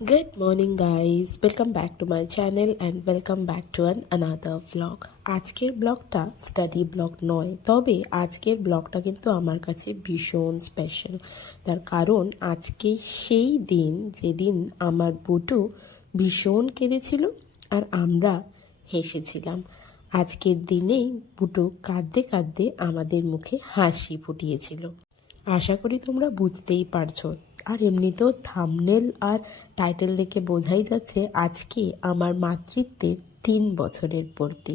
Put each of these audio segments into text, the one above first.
Good morning guys, welcome back to my channel and welcome back to an another vlog. আজকের ব্লগটা study blog নয় তবে আজকের ব্লগটা কিন্তু আমার কাছে ভীষণ স্পেশাল তার কারণ আজকে সেই দিন যেদিন আমার বুটু ভীষণ কেঁদেছিল আর আমরা হেসেছিলাম। আজকের দিনেই বুটু কাঁদতে কাঁদতে আমাদের মুখে হাসি ফুটিয়েছিল। আশা করি তোমরা বুঝতেই পারছ। আর এমনিতেও থামনেল আর টাইটেল দেখে বোঝাই যাচ্ছে আজকে আমার মাতৃত্বের তিন বছরের পূর্তি।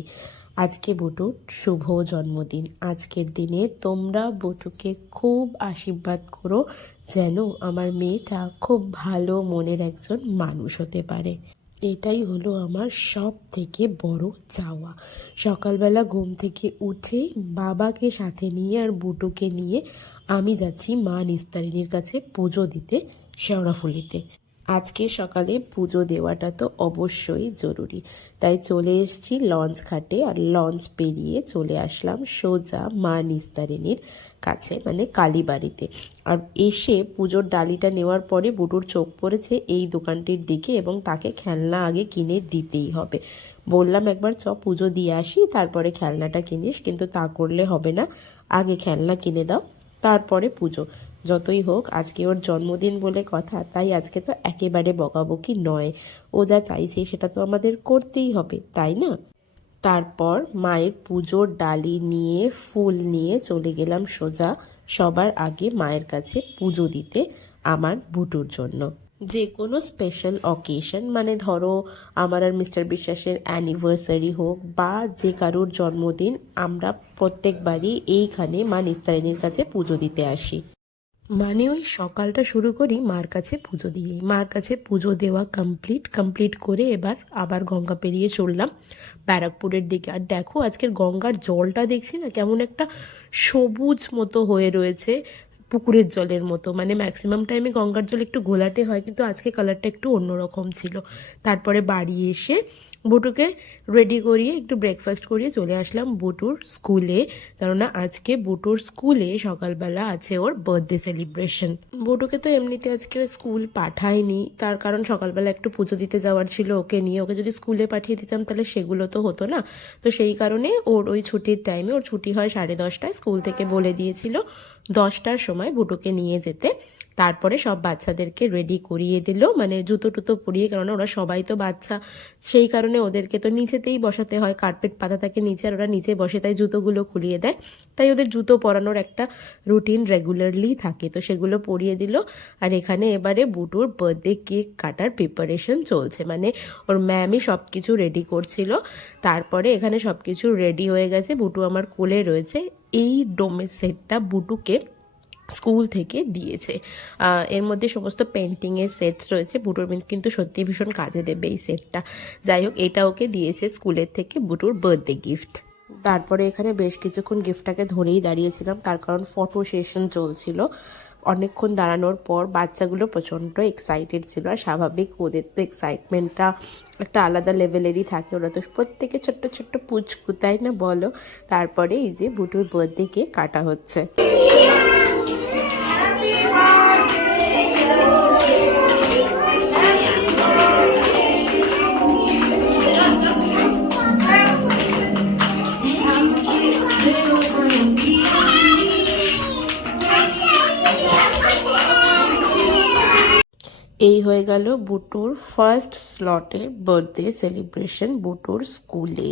আজকে বটুর শুভ জন্মদিন। আজকের দিনে তোমরা বটুকে খুব আশীর্বাদ করো যেন আমার মেয়েটা খুব ভালো মনের একজন মানুষ হতে পারে। এটাই হলো আমার সব থেকে বড় চাওয়া। সকালবেলা ঘুম থেকে উঠে বাবাকে সাথে নিয়ে আর বুটুকে নিয়ে আমি যাচ্ছি মা নিস্তারিণীর কাছে পুজো দিতে শেওড়াফুলিতে আজকে সকালে পুজো দেওয়াটা তো অবশ্যই জরুরি। তাই চলে এসেছি লঞ্চ ঘাটে আর লঞ্চ পেরিয়ে চলে আসলাম সোজা মা নিস্তারিণীর কাছে মানে কালীবাড়িতে। আর এসে পুজোর ডালিটা নেওয়ার পরে বুটুর চোখ পড়েছে এই দোকানটির দিকে এবং তাকে খেলনা আগে কিনে দিতেই হবে। বললাম, একবার চ, পুজো দিয়ে আসি, তারপরে খেলনাটা কিনিস, কিন্তু তা করলে হবে না। আগে খেলনা কিনে দাও। তারপরে পুজো। যতই হোক, আজকে ওর জন্মদিন বলে কথা, তাই আজকে তো একেবারে বকাবকি নয়। ও যা চাইছে সেটা তো আমাদের করতেই হবে, তাই না? তারপর মায়ের পুজোর ডালি নিয়ে, ফুল নিয়ে চলে গেলাম সোজা সবার আগে মায়ের কাছে পুজো দিতে আমার বুটুর জন্য। যে কোনো স্পেশাল অকেশন মানে ধরো আমার আর মিস্টার বিশ্বাসের অ্যানিভার্সারি হোক বা যে কারোর জন্মদিন, আমরা প্রত্যেকবারই এইখানে মা নিস্তারিণীর কাছে পুজো দিতে আসি। মানে ওই সকালটা শুরু করি মার কাছে পুজো দিয়ে মার কাছে পুজো দেওয়া কমপ্লিট কমপ্লিট করে এবার আবার গঙ্গা পেরিয়ে চললাম ব্যারাকপুরের দিকে। আর দেখো আজকের গঙ্গার জলটা দেখছি না, কেমন একটা সবুজ মতো হয়ে রয়েছে। পুকুরের জলের মতো। মানে ম্যাক্সিমাম টাইমে গঙ্গার জল একটু ঘোলাটে হয়, কিন্তু আজকে কালারটা একটু অন্যরকম ছিল। তারপরে বাড়ি এসে বুটুকে রেডি করিয়ে একটু ব্রেকফাস্ট করিয়ে চলে আসলাম বুটুর স্কুলে কেননা আজকে বুটুর স্কুলে সকালবেলা আছে ওর বার্থডে সেলিব্রেশন বুটুকে তো এমনিতে আজকে স্কুল পাঠায়নি। তার কারণ সকালবেলা একটু পুজো দিতে যাওয়ার ছিল ওকে নিয়ে। ওকে যদি স্কুলে পাঠিয়ে দিতাম তাহলে সেগুলো তো হতো না। তো সেই কারণে ওর ওই ছুটির টাইমে ওর ছুটি হয় সাড়ে দশটায়। স্কুল থেকে বলে দিয়েছিল দশটার সময় বুটুকে নিয়ে যেতে। তারপরে সব বাচ্চাদেরকে রেডি করিয়ে দিল। মানে জুতো টুতো পরিয়ে, কেননা ওরা সবাই তো বাচ্চা, সেই কারণে ওদেরকে তো নিচেতেই বসাতে হয়। কার্পেট পাতা থাকে নিচে, আর ওরা নিচে বসে তাই জুতোগুলো খুলিয়ে দেয়। তাই ওদের জুতো পরানোর একটা রুটিন রেগুলারলি থাকে। তো সেগুলো পরিয়ে দিল। আর এখানে এবারে বুটুর বার্থডে কেক কাটার প্রিপারেশন চলছে। মানে ওর ম্যামই সব কিছু রেডি করছিল। তারপরে এখানে সব কিছু রেডি হয়ে গেছে। বুটু আমার কোলে রয়েছে। এই ডোমের সেটটা বুটুকে স্কুল থেকে দিয়েছে। এর মধ্যে সমস্ত পেন্টিংয়ের সেটস রয়েছে। বুটুর কিন্তু সত্যি ভীষণ কাজে দেবে এই সেটটা যাই হোক, এটা ওকে দিয়েছে স্কুলের থেকে বুটুর বার্থডে গিফট তারপরে এখানে বেশ কিছুক্ষণ গিফটটাকে ধরেই দাঁড়িয়েছিলাম। তার কারণ ফটো সেশন চলছিল। অনেকক্ষণ দাঁড়ানোর পর বাচ্চাগুলো প্রচণ্ড এক্সাইটেড ছিল। আর স্বাভাবিক ওদের তো এক্সাইটমেন্টটা একটা আলাদা লেভেলেরই থাকে। ওরা তো প্রত্যেকে ছোট্ট ছোট্ট পুচকু, তাই না বলো? তারপরে এই যে বুটুর বার্থডে কেক কাটা হচ্ছে। এই হয়ে গেল বুটুর ফার্স্ট স্লটে বার্থডে সেলিব্রেশন বুটুর স্কুলে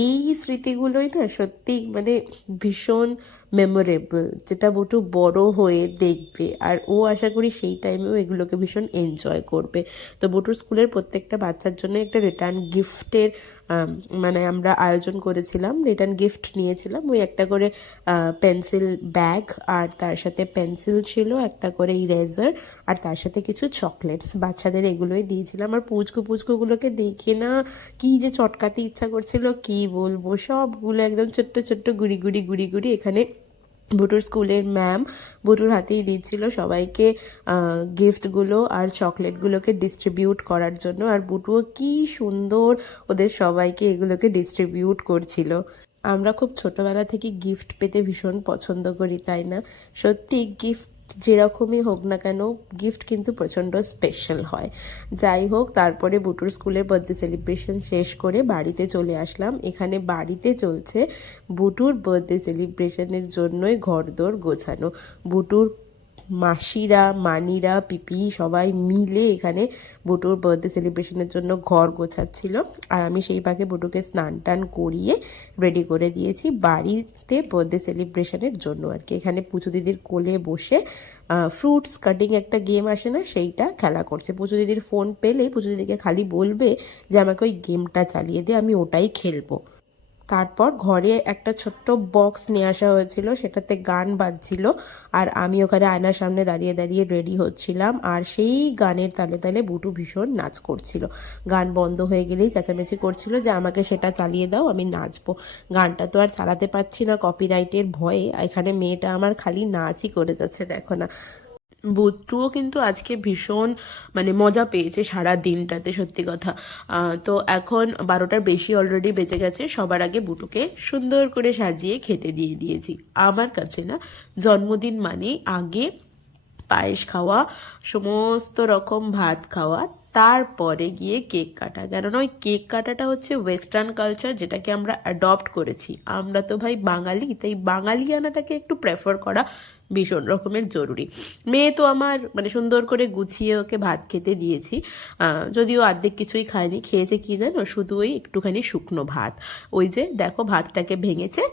এই স্মৃতিগুলোই না সত্যি মানে ভীষণ মেমোরেবল যেটা বুটু বড় হয়ে দেখবে। আর ও আশা করি সেই টাইমেও এগুলোকে ভীষণ এনজয় করবে। তো বুটুর স্কুলের প্রত্যেকটা বাচ্চার জন্য একটা রিটার্ন গিফটের মানে আমরা আয়োজন করেছিলাম, রিটার্ন গিফট নিয়েছিলাম। ওই একটা করে পেন্সিল ব্যাগ আর তার সাথে পেন্সিল ছিল, একটা করে ইরেজার আর তার সাথে কিছু চকলেটস। বাচ্চাদের এগুলোই দিয়েছিলাম। আর পুচকু পুচকুগুলোকে দেখে না, কি যে চটকাতে ইচ্ছা করছিল, কি বলব, সবগুলো একদম ছোট্ট ছোট্ট গুড়ি গুড়ি গুড়ি গুড়ি এখানে বুটুর স্কুলের ম্যাম বুটুর হাতেই দিচ্ছিল সবাইকে গিফটগুলো আর চকলেটগুলোকে ডিস্ট্রিবিউট করার জন্য। আর বুটুও কি সুন্দর ওদের সবাইকে এগুলোকে ডিস্ট্রিবিউট করছিল। আমরা খুব ছোটবেলা থেকে গিফট পেতে ভীষণ পছন্দ করি, তাই না? সত্যি গিফট যেরকমই হোক না কেন গিফট কিন্তু প্রচণ্ড স্পেশাল হয়। যাই হোক, তারপরে বুটুর স্কুলের বার্থডে সেলিব্রেশন শেষ করে বাড়িতে চলে আসলাম। এখানে বাড়িতে চলছে বুটুর বার্থডে সেলিব্রেশনের জন্যই ঘরদোর গোছানো। বুটুর মাসিরা, মানিরা, পিপি সবাই মিলে এখানে বুটুর বার্থডে সেলিব্রেশনের জন্য ঘর গোছাচ্ছিল। আর আমি সেই পাকে বুটুকে স্নান টান করিয়ে রেডি করে দিয়েছি বাড়িতে বার্থডে সেলিব্রেশনের জন্য আর কি। এখানে পুজো দিদির কোলে বসে ফ্রুটস কাটিং একটা গেম আসে না, সেইটা খেলা করছে। পুজো দিদির ফোন পেলে পুজো দিদিকে খালি বলবে যে, আমাকে ওই গেমটা চালিয়ে দে, আমি ওটাই খেলব। তারপর ঘরে একটা ছোট্ট বক্স নিয়ে আসা হয়েছিল, সেটাতে গান বাজছিল আর আমি ওখানে আয়নার সামনে দাঁড়িয়ে দাঁড়িয়ে রেডি হচ্ছিলাম আর সেই গানের তালে তালে বুটু ভীষণ নাচ করছিল। গান বন্ধ হয়ে গেলেই চেঁচামেচি করছিল যে আমাকে সেটা চালিয়ে দাও, আমি নাচবো। গানটা তো আর চালাতে পারছি না কপিরাইটের ভয়ে। এখানে মেয়েটা আমার খালি নাচই করে যাচ্ছে, দেখো না। বুট্টুও কিন্তু আজকে ভীষণ মানে মজা পেয়েছে সারা দিনটাতে, সত্যি কথা। তো এখন বারোটার বেশি অলরেডি বেঁচে গেছে, সবার আগে বুটুকে সুন্দর করে সাজিয়ে খেতে দিয়ে দিয়েছি। আমার কাছে না, জন্মদিন মানে আগে পায়েস খাওয়া, সমস্ত রকম ভাত খাওয়া, তারপরে গিয়ে কেক কাটা। কেননা ওই কেক কাটাটা হচ্ছে ওয়েস্টার্ন কালচার যেটাকে আমরা অ্যাডপ্ট করেছি। আমরা তো ভাই বাঙালি, তাই বাঙালিয়ানাটাকে একটু প্রেফার করা ভীষণ রকমের জরুরি। মেয়ে তো আমার মানে সুন্দর করে গুছিয়ে ওকে ভাত খেতে দিয়েছি। যদিও অর্ধেক কিছুই খায়নি, খেয়েছে কি জানো শুধু ওই একটুখানি শুকনো ভাত। ওই যে দেখো ভাতটাকে ভেঙেছে,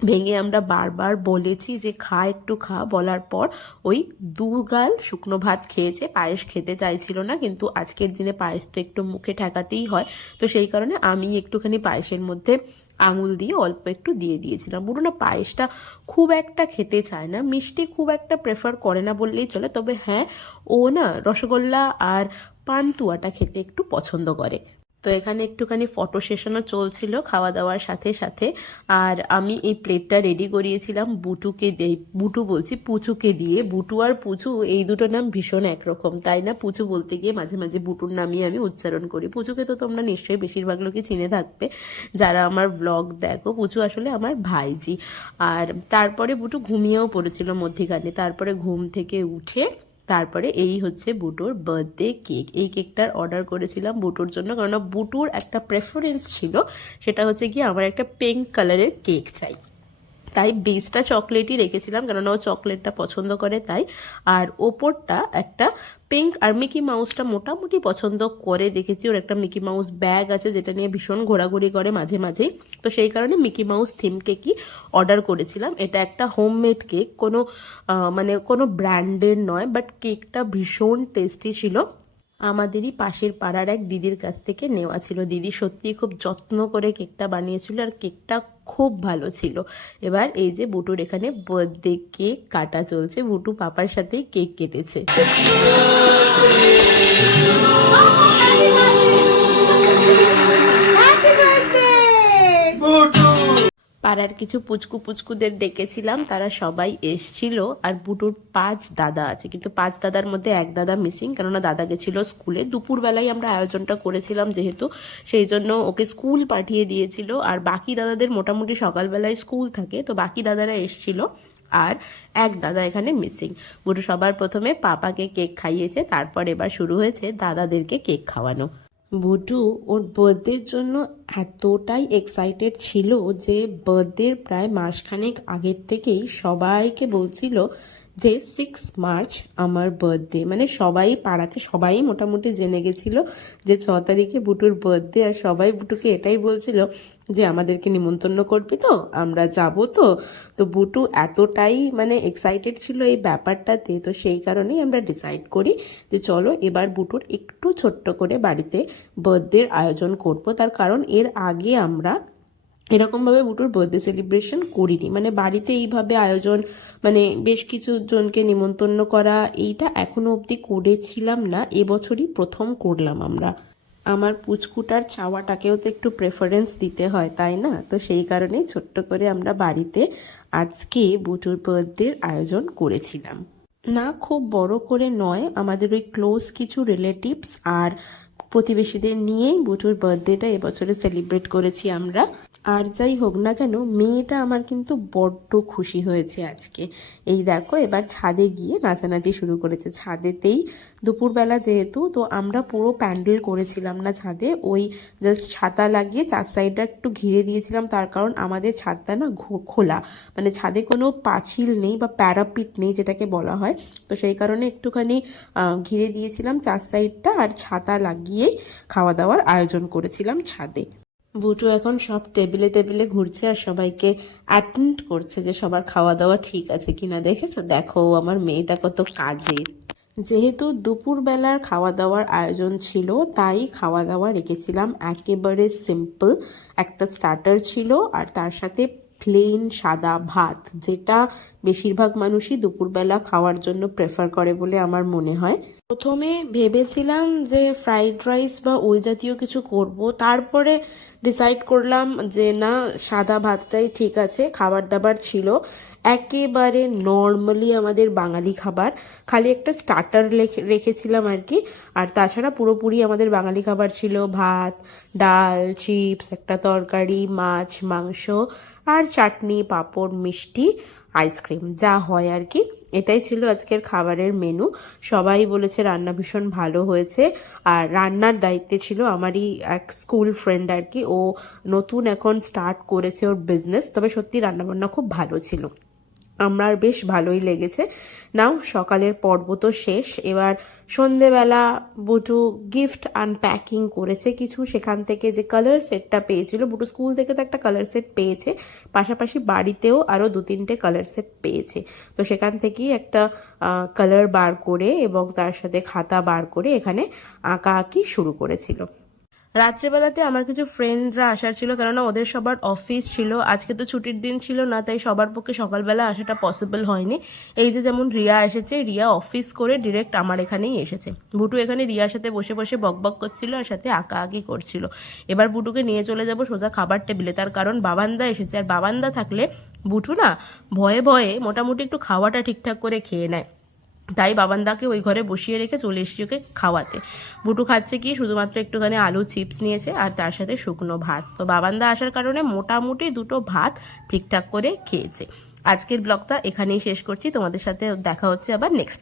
ভেঙে আমরা বারবার বলেছি যে খা, একটু খা বলার পর ওই দু গাল শুকনো ভাত খেয়েছে, পায়েস খেতে চাইছিল না, কিন্তু আজকের দিনে পায়েস তো একটু মুখে ঠেকাতেই হয়। তো সেই কারণে আমি একটুখানি পায়েসের মধ্যে আঙুল দিয়ে অল্প একটু দিয়ে দিয়েছিলাম। বুড়ো না পায়েসটা খুব একটা খেতে চায় না, মিষ্টি খুব একটা প্রেফার করে না বললেই চলে। তবে হ্যাঁ ও না রসগোল্লা আর পান্তুয়াটা খেতে একটু পছন্দ করে। তো এখানে একটুখানি ফটো সেশনও চলছিল খাওয়া দাওয়ার সাথে সাথে। আর আমি এই প্লেটটা রেডি করিয়েছিলাম বুটুকে বুটু বলছি পুচুকে দিয়ে। বুটু আর পুচু, এই দুটো নাম ভীষণ একরকম। তাই না? পুচু বলতে গিয়ে মাঝে মাঝে বুটুর নামই আমি উচ্চারণ করি। পুচুকে তো তোমরা নিশ্চয়ই বেশিরভাগ লোকই চিনে থাকবে। যারা আমার ব্লগ দেখো, পুচু আসলে আমার ভাইজি। আর তারপরে বুটু ঘুমিয়েও পড়েছিল মধ্যিখানে। তারপরে ঘুম থেকে উঠে তারপরে এই হচ্ছে বুটোর বার্থডে কেক এই কেকটার অর্ডার করেছিলাম বুটোর জন্য কারণ বুটোর একটা প্রেফারেন্স ছিল, সেটা হচ্ছে কি আমার একটা পিঙ্ক কালারের কেক চাই। তাই বেসটা চকলেটই রেখেছিলাম, কেননা ও চকলেটটা পছন্দ করে তাই। আর ওপরটা একটা পিঙ্ক আর মিকি মাউসটা মোটামুটি পছন্দ করে দেখেছি। ওর একটা মিকি মাউস ব্যাগ আছে, যেটা নিয়ে ভীষণ ঘোরাঘুরি করে মাঝে মাঝেই। তো সেই কারণে মিকি মাউস থিম কেকই অর্ডার করেছিলাম। এটা একটা হোমমেড কেক কোনো মানে কোনো ব্র্যান্ডের নয় বাট কেকটা ভীষণ টেস্টি ছিল। আমাদেরই পাশের পাড়ার এক দিদির কাছ থেকে নেওয়া ছিল। দিদি সত্যিই খুব যত্ন করে কেকটা বানিয়েছিল, আর কেকটা খুব ভালো ছিল। এবার এই যে বুটুর এখানে বার্থডে কেক কাটা চলছে, বুটু পাপার সাথেই কেক কেটেছে। পাড়ার কিছু পুচকু পুচকুদের ডেকেছিলাম, তারা সবাই এসছিল। আর বুটুর পাঁচ দাদা আছে, কিন্তু পাঁচ দাদার মধ্যে এক দাদা মিসিং কেননা দাদা গেছিল স্কুলে। দুপুরবেলায় আমরা আয়োজনটা করেছিলাম যেহেতু, সেই জন্য ওকে স্কুল পাঠিয়ে দিয়েছিল। আর বাকি দাদাদের মোটামুটি সকালবেলায় স্কুল থাকে, তো বাকি দাদারা এসছিল। আর এক দাদা এখানে মিসিং বুটু সবার প্রথমে পাপাকে কেক খাইয়েছে, তারপর এবার শুরু হয়েছে দাদাদেরকে কেক খাওয়ানো। বুটু ওর বার্থডের জন্য এতটাই এক্সাইটেড ছিল যে বার্থডের প্রায় মাসখানেক আগের থেকেই সবাইকে বলছিল যে সিক্স মার্চ আমার বার্থডে মানে সবাই পাড়াতে সবাই মোটামুটি জেনে গেছিল যে ছ তারিখে বুটুর বার্থডে আর সবাই বুটুকে এটাই বলছিল যে আমাদেরকে নিমন্ত্রণ করবি তো, আমরা যাব তো। তো বুটু এতটাই মানে এক্সাইটেড ছিল এই ব্যাপারটাতে, তো সেই কারণেই আমরা ডিসাইড করি যে চলো এবার বুটুর একটু ছোট্ট করে বাড়িতে বার্থডের আয়োজন করব। তার কারণ এর আগে আমরা এরকমভাবে বুটুর বার্থডে সেলিব্রেশন করিনি। মানে বাড়িতে এইভাবে আয়োজন মানে বেশ কিছু জনকে নিমন্ত্রণ করা, এইটা এখনও অবধি করেছিলাম না। এবছরই প্রথম করলাম আমরা। আমার পুচকুটার চাওয়াটাকেও তো একটু প্রেফারেন্স দিতে হয়, তাই না? তো সেই কারণেই ছোট্ট করে আমরা বাড়িতে আজকে বুটুর বার্থডের আয়োজন করেছিলাম। না খুব বড় করে নয়, আমাদের ওই ক্লোজ কিছু রিলেটিভস আর প্রতিবেশীদের নিয়েই বুটুর বার্থডেটা এবছরে সেলিব্রেট করেছি আমরা। আর যাই হোক না কেন, মেয়েটা আমার কিন্তু বড্ড খুশি হয়েছে আজকে। এই দেখো, এবার ছাদে গিয়ে নাচানাচি শুরু করেছে। ছাদেতেই দুপুরবেলা যেহেতু, তো আমরা পুরো প্যান্ডেল করেছিলাম না ছাদে। ওই জাস্ট ছাতা লাগিয়ে চার সাইডটা একটু ঘিরে দিয়েছিলাম। তার কারণ আমাদের ছাদটা না খোলা। মানে ছাদে কোনো পাঁচিল নেই বা প্যারাপিট নেই যেটাকে বলা হয়। তো সেই কারণে একটুখানি ঘিরে দিয়েছিলাম চার সাইডটা আর ছাতা লাগিয়ে খাওয়া দাওয়ার আয়োজন করেছিলাম ছাদে। বুটু এখন সব টেবিলে টেবিলে ঘুরছে আর সবাইকে অ্যাটেন্ড করছে যে সবার খাওয়া দাওয়া ঠিক আছে কিনা। দেখেছ? দেখো আমার মেয়েটা কত কাজের যেহেতু দুপুরবেলার খাওয়া দাওয়ার আয়োজন ছিল, তাই খাওয়া দাওয়া রেখেছিলাম। একেবারে সিম্পল একটা স্টার্টার ছিল আর তার সাথে প্লেন সাদা ভাত, যেটা বেশিরভাগ মানুষই দুপুরবেলা খাওয়ার জন্য প্রেফার করে বলে আমার মনে হয়। প্রথমে ভেবেছিলাম যে ফ্রাইড রাইস বা ওই জাতীয় কিছু করব। তারপরে ডিসাইড করলাম যে না, সাদা ভাতটাই ঠিক আছে খাবার দাবার ছিল। একেবারে নর্মালি আমাদের বাঙালি খাবার। খালি একটা স্টার্টার রেখেছিলাম আর কি আর তাছাড়া পুরোপুরি আমাদের বাঙালি খাবার ছিল ভাত, ডাল চিপস একটা তরকারি, মাছ, মাংস, আর চাটনি, পাঁপড়, মিষ্টি। আইসক্রিম যা হয় আর কি এটাই ছিল আজকের খাবারের মেনু সবাই বলেছে রান্না ভীষণ ভালো হয়েছে। আর রান্নার দায়িত্বে ছিল আমারই এক স্কুল ফ্রেন্ড আর কি ও নতুন এখন স্টার্ট করেছে ওর বিজনেস তবে সত্যি রান্নাবান্না খুব ভালো ছিল। আমার বেশ ভালোই লেগেছে। নাও, সকালের পর্ব তো শেষ। এবার সন্ধেবেলা বুটু গিফট আনপ্যাকিং করেছে কিছু। সেখান থেকে যে কালার সেটটা পেয়েছিল, বুটু স্কুল থেকে তো একটা কালার সেট পেয়েছে। পাশাপাশি বাড়িতেও আরও দু তিনটে কালার সেট পেয়েছে। তো সেখান থেকেই একটা কালার বার করে এবং তার সাথে খাতা বার করে এখানে আঁকা আঁকি শুরু করেছিল। রাত্রেবেলাতে আমার কিছু ফ্রেন্ডরা আসার ছিল, কেননা ওদের সবার অফিস ছিল। আজকে তো ছুটির দিন ছিল না, তাই সবার পক্ষে সকালবেলা আসাটা পসিবল হয়নি। এই যে যেমন রিয়া এসেছে, রিয়া অফিস করে ডিরেক্ট আমার এখানেই এসেছে। বুটু এখানে রিয়ার সাথে বসে বসে বকবক করছিল আর সাথে আঁকা আঁকি করছিল। এবার বুটুকে নিয়ে চলে যাব সোজা খাবার টেবিলে, তার কারণ বাবান্দা এসেছে। আর বাবান্দা থাকলে বুটু না ভয়ে ভয়ে মোটামুটি একটু খাওয়াটা ঠিকঠাক করে খেয়ে নেয়। তাই বাবানদাকে ওই ঘরে বসিয়ে রেখে চলে এসেছি ওকে খাওয়াতে। বুটু খাচ্ছে কি, শুধুমাত্র একটুখানি আলু চিপস নিয়েছে আর তার সাথে শুকনো ভাত। তো বাবানদা আসার কারণে মোটামুটি দুটো ভাত ঠিকঠাক করে খেয়েছে। আজকের ব্লগটা এখানেই শেষ করছি। তোমাদের সাথে দেখা হচ্ছে আবার নেক্সট